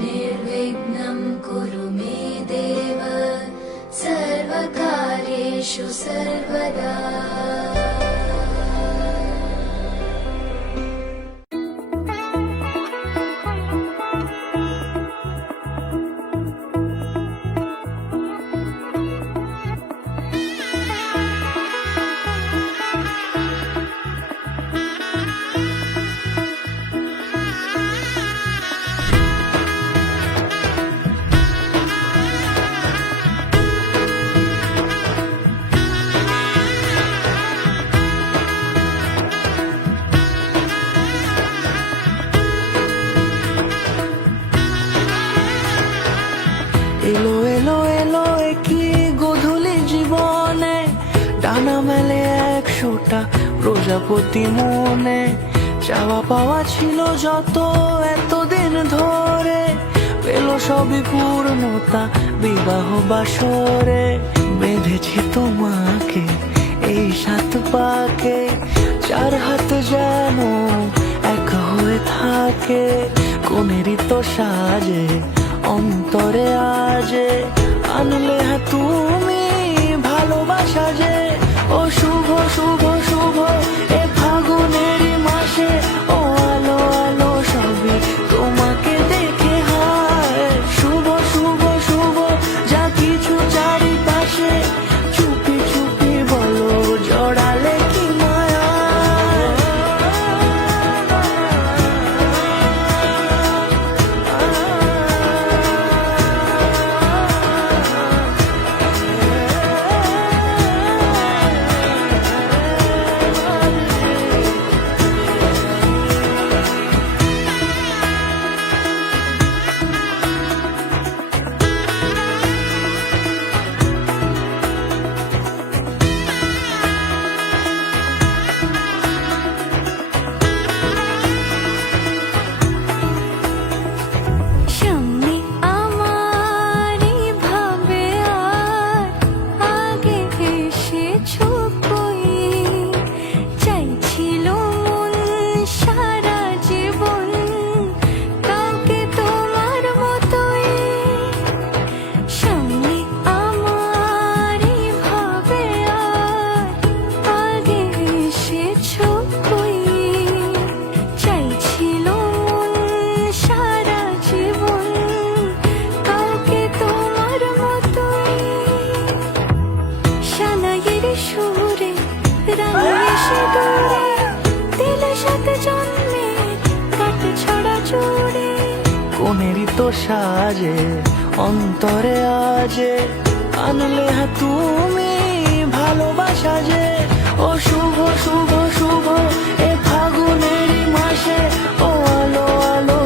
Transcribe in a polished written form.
निर्विघ्नं कुरु मे देव सर्वकार्येषु सर्वदा। এলো এলো এলো কি গোধূলি জীবনে, ডানা মেলে 100টা প্রজাপতি মনে। চাওয়া পাওয়া ছিল যত এতদিন ধরে, পেল সবই পূর্ণতা বিবাহ বাসরে। বেঁধেছি তোমাকে এই 7 পাকে, 4 হাত যেন এক হয়ে থাকে। কোনেরই তো সাজে অন্তরে আজে, আনলে তুমি ভালোবাসা যে। ও শুভ শুভ শুভ এ ফাগুনেরই মাসে, ও আলো আলো সবই তোমাকে দেখে হয়। শুভ শুভ শুভ যা কিছু চারিপাশে, চুপি চুপি বলো জড়ালে কি মায়া। কোনেরই তো সাজে অন্তরে আজে, আনলে তুমি ভালোবাসা যে। ও শুভ শুভ শুভ এ ফাগুনেরই মাসে, ও আলো আলো